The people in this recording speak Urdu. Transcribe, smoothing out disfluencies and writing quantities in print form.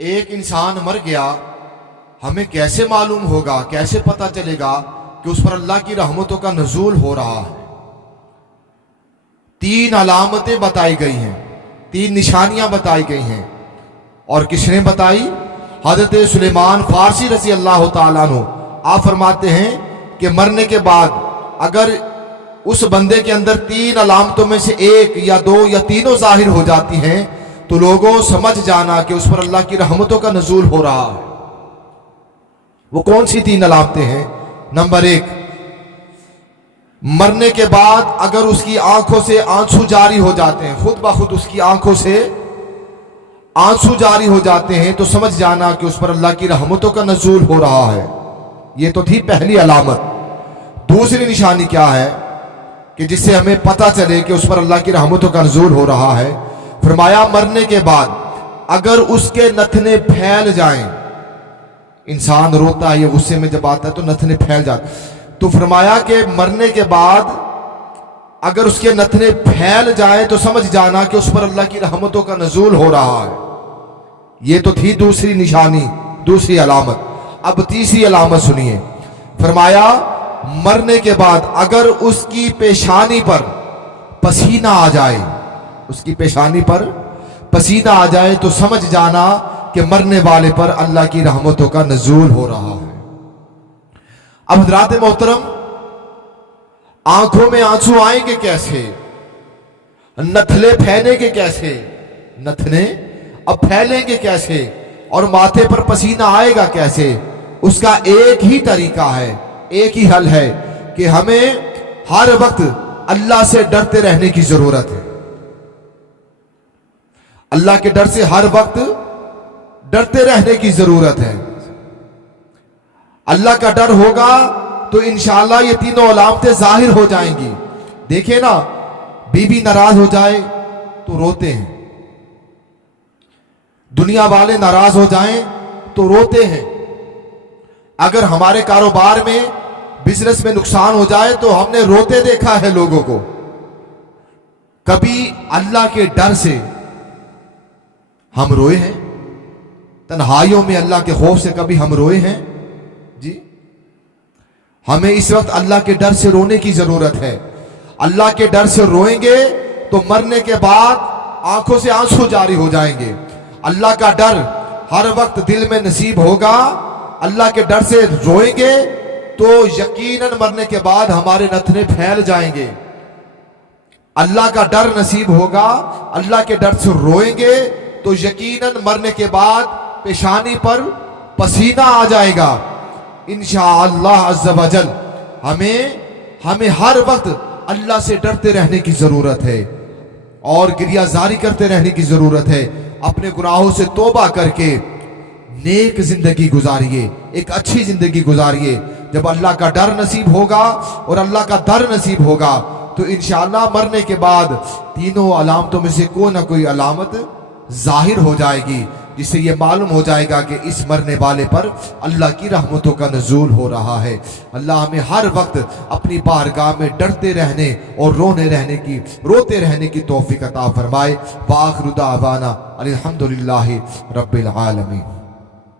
ایک انسان مر گیا، ہمیں کیسے معلوم ہوگا، کیسے پتہ چلے گا کہ اس پر اللہ کی رحمتوں کا نزول ہو رہا ہے؟ 3 علامتیں بتائی گئی ہیں، 3 نشانیاں بتائی گئی ہیں۔ اور کس نے بتائی؟ حضرت سلیمان فارسی رضی اللہ تعالیٰ عنہ۔ آپ فرماتے ہیں کہ مرنے کے بعد اگر اس بندے کے اندر 3 علامتوں میں سے 1 یا 2 یا تینوں ظاہر ہو جاتی ہیں تو لوگوں سمجھ جانا کہ اس پر اللہ کی رحمتوں کا نزول ہو رہا ہے۔ وہ کون سی 3 علامتیں ہیں؟ نمبر 1، مرنے کے بعد اگر اس کی آنکھوں سے آنسو جاری ہو جاتے ہیں، خود بخود اس کی آنکھوں سے آنسو جاری ہو جاتے ہیں تو سمجھ جانا کہ اس پر اللہ کی رحمتوں کا نزول ہو رہا ہے۔ یہ تو تھی پہلی علامت۔ دوسری نشانی کیا ہے کہ جس سے ہمیں پتہ چلے کہ اس پر اللہ کی رحمتوں کا نزول ہو رہا ہے؟ فرمایا مرنے کے بعد اگر اس کے نتنے پھیل جائیں، انسان روتا ہے، یہ غصے میں جب آتا ہے تو نتنے پھیل جاتے، تو فرمایا کہ مرنے کے بعد اگر اس کے نتنے پھیل جائیں تو سمجھ جانا کہ اس پر اللہ کی رحمتوں کا نزول ہو رہا ہے۔ یہ تو تھی دوسری نشانی، دوسری علامت۔ اب تیسری علامت سنیے۔ فرمایا مرنے کے بعد اگر اس کی پیشانی پر پسینہ آ جائے، اس کی پیشانی پر پسینہ آ جائے تو سمجھ جانا کہ مرنے والے پر اللہ کی رحمتوں کا نزول ہو رہا ہے۔ اب حضرات محترم، آنکھوں میں آنسو آئیں گے کیسے؟ نتھلے پھیلیں گے کیسے؟ نتھنے اب پھیلیں گے کیسے؟ اور ماتھے پر پسینہ آئے گا کیسے؟ اس کا ایک ہی طریقہ ہے، ایک ہی حل ہے کہ ہمیں ہر وقت اللہ سے ڈرتے رہنے کی ضرورت ہے۔ اللہ کے ڈر سے ہر وقت ڈرتے رہنے کی ضرورت ہے۔ اللہ کا ڈر ہوگا تو انشاءاللہ یہ تینوں علامتیں ظاہر ہو جائیں گی۔ دیکھیں نا، بیوی ناراض ہو جائے تو روتے ہیں، دنیا والے ناراض ہو جائیں تو روتے ہیں، اگر ہمارے کاروبار میں بزنس میں نقصان ہو جائے تو ہم نے روتے دیکھا ہے لوگوں کو۔ کبھی اللہ کے ڈر سے ہم روئے ہیں؟ تنہائیوں میں اللہ کے خوف سے کبھی ہم روئے ہیں؟ جی، ہمیں اس وقت اللہ کے ڈر سے رونے کی ضرورت ہے۔ اللہ کے ڈر سے روئیں گے تو مرنے کے بعد آنکھوں سے آنسو جاری ہو جائیں گے۔ اللہ کا ڈر ہر وقت دل میں نصیب ہوگا، اللہ کے ڈر سے روئیں گے تو یقیناً مرنے کے بعد ہمارے نتنے پھیل جائیں گے۔ اللہ کا ڈر نصیب ہوگا، اللہ کے ڈر سے روئیں گے تو یقیناً مرنے کے بعد پیشانی پر پسینہ آ جائے گا۔ انشاءاللہ عز و جل ہمیں ہر وقت اللہ سے ڈرتے رہنے کی ضرورت ہے اور گریہ زاری کرتے رہنے کی ضرورت ہے۔ اپنے گناہوں سے توبہ کر کے نیک زندگی گزاریے، ایک اچھی زندگی گزاریے۔ جب اللہ کا ڈر نصیب ہوگا اور اللہ کا در نصیب ہوگا تو انشاءاللہ مرنے کے بعد تینوں علامتوں میں سے کوئی نہ کوئی علامت ظاہر ہو جائے گی، جس سے یہ معلوم ہو جائے گا کہ اس مرنے والے پر اللہ کی رحمتوں کا نزول ہو رہا ہے۔ اللہ ہمیں ہر وقت اپنی بارگاہ میں ڈرتے رہنے اور روتے رہنے کی توفیق عطا فرمائے۔ وآخر دعوانا الحمدللہ رب العالمین۔